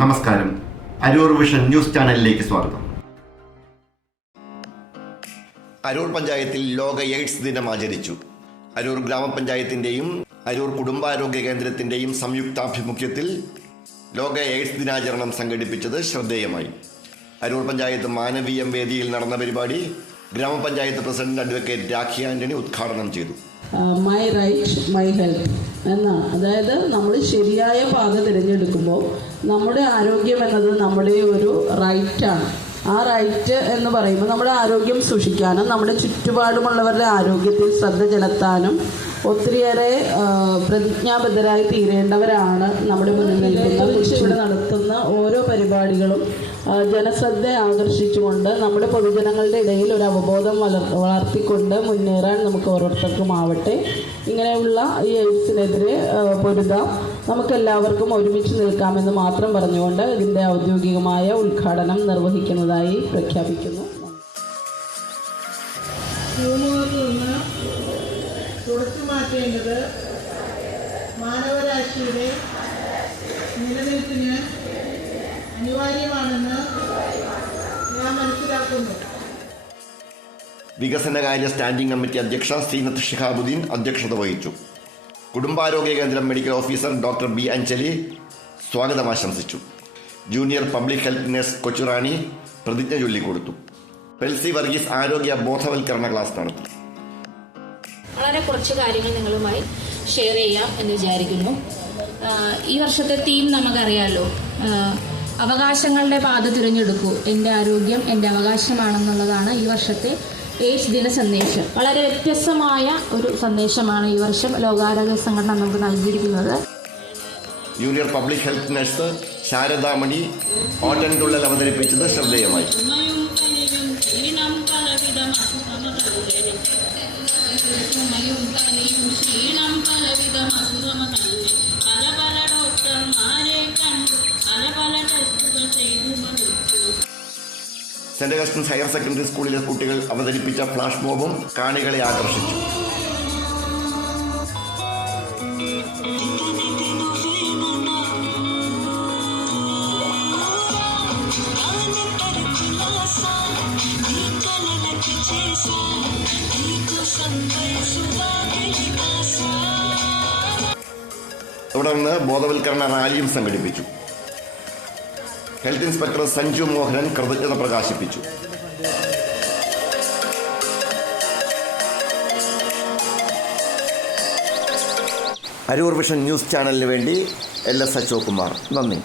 നമസ്കാരം. Aroor vision news ചാനലിലേക്ക് സ്വാഗതം. അരൂർ പഞ്ചായത്തിൽ ലോക എയ്ഡ്സ് ദിനം ആചരിച്ചു. അരൂർ ഗ്രാമപഞ്ചായത്തിന്റെയും അരൂർ കുടുംബാരോഗ്യ കേന്ദ്രത്തിന്റെയും സംയുക്താഭിമുഖ്യത്തിൽ ലോക എയ്ഡ്സ് ദിനാചരണം സംഘടിപ്പിച്ചത് ശ്രദ്ധേയമായി. അരൂർ പഞ്ചായത്ത് മാനവീയം വേദിയിൽ നടന്ന പരിപാടി ഗ്രാമപഞ്ചായത്ത് പ്രസിഡന്റ് അഡ്വക്കേറ്റ് രാഖി ആന്റണി ഉദ്ഘാടനം ചെയ്തു. മൈ റൈറ്റ് മൈ ഹെൽത്ത് എന്നാണ് അതായത് നമ്മൾ ശരിയായ പാത തിരഞ്ഞെടുക്കുമ്പോൾ നമ്മുടെ ആരോഗ്യം എന്നത് നമ്മുടെ ഒരു റൈറ്റാണ് ആ റൈറ്റ് എന്ന് പറയുമ്പോൾ നമ്മുടെ ആരോഗ്യം സൂക്ഷിക്കാനും നമ്മുടെ ചുറ്റുപാടുമുള്ളവരുടെ ആരോഗ്യത്തിൽ ശ്രദ്ധ ചെലുത്താനും ഒത്തിരിയേറെ പ്രതിജ്ഞാബദ്ധരായി തീരേണ്ടവരാണ് നമ്മുടെ മുന്നിൽ നിൽക്കുന്ന ഇവിടെ നടത്തുന്ന ഓരോ പരിപാടികളും ജനശ്രദ്ധ ആകർഷിച്ചുകൊണ്ട് നമ്മുടെ പൊതുജനങ്ങളുടെ ഇടയിൽ ഒരു അവബോധം വളർ വളർത്തിക്കൊണ്ട് മുന്നേറാൻ നമുക്ക് ഓരോരുത്തർക്കും ആവട്ടെ. ഇങ്ങനെയുള്ള ഈ എയ്ഡ്സിനെതിരെ പൊരുതാം. നമുക്കെല്ലാവർക്കും ഒരുമിച്ച് നിൽക്കാമെന്ന് മാത്രം പറഞ്ഞുകൊണ്ട് ഇതിന്റെ ഔദ്യോഗികമായ ഉദ്ഘാടനം നിർവഹിക്കുന്നതായി പ്രഖ്യാപിക്കുന്നു. ഹ്യൂമറിൽ നിന്ന് തുടച്ചു മാറ്റേണ്ടത് മാനവരാശിയുടെ നിലനിൽപ്പിന് അനിവാര്യമാണെന്ന് ഞാൻ മനസ്സിലാക്കുന്നു. വികസനകാര്യ സ്റ്റാൻഡിംഗ് കമ്മിറ്റി അധ്യക്ഷ ശ്രീനത്ത് ഷിഹാബുദ്ദീൻ അധ്യക്ഷത വഹിച്ചു. കുടുംബാരോഗ്യ കേന്ദ്രം medical officer doctor B Anjali സ്വാഗതം ആശംസിച്ചു. Junior public health nurse Kochurani പ്രതിജ്ഞ ചൊല്ലിക്കൊടുത്തു പെൽസി വർഗീസ് ആരോഗ്യ ബോധവൽക്കരണ ക്ലാസ് നടത്തി. വളരെ കുറച്ച് കാര്യങ്ങൾ നിങ്ങളുമായി ഷെയർ ചെയ്യാം എന്ന് വിചാരിക്കുന്നു. ഈ വർഷത്തെ തീം നമുക്കറിയാലോ. അവകാശങ്ങളുടെ പാത തിരഞ്ഞെടുക്കൂ. എന്റെ ആരോഗ്യം എന്റെ അവകാശമാണെന്നുള്ളതാണ് ഈ വർഷത്തെ എയ്ഡ്സ് ദിന സന്ദേശം. വളരെ വ്യത്യസ്തമായ ഒരു സന്ദേശമാണ് ഈ വർഷം ലോകാരോഗ്യ സംഘടന നമുക്ക് നൽകിയിരിക്കുന്നത്. Junior public health nurse Saradamani Ottanthullal അവതരിപ്പിച്ചത് ശ്രദ്ധേയമായി. സെന്റ് അഗസ്റ്റൻസ് ഹയർ സെക്കൻഡറി സ്കൂളിലെ കുട്ടികൾ അവതരിപ്പിച്ച ഫ്ലാഷ് മോബും കാണികളെ ആകർഷിച്ചു. തുടർന്ന് ബോധവൽക്കരണ റാലിയും സംഘടിപ്പിച്ചു. ഹെൽത്ത് ഇൻസ്പെക്ടർ സഞ്ജു മോഹനൻ കൃതജ്ഞത പ്രകാശിപ്പിച്ചു അരൂർ വിഷൻ ന്യൂസ് ചാനലിന് വേണ്ടി എൽ എസ് അശോക് കുമാർ നന്ദി.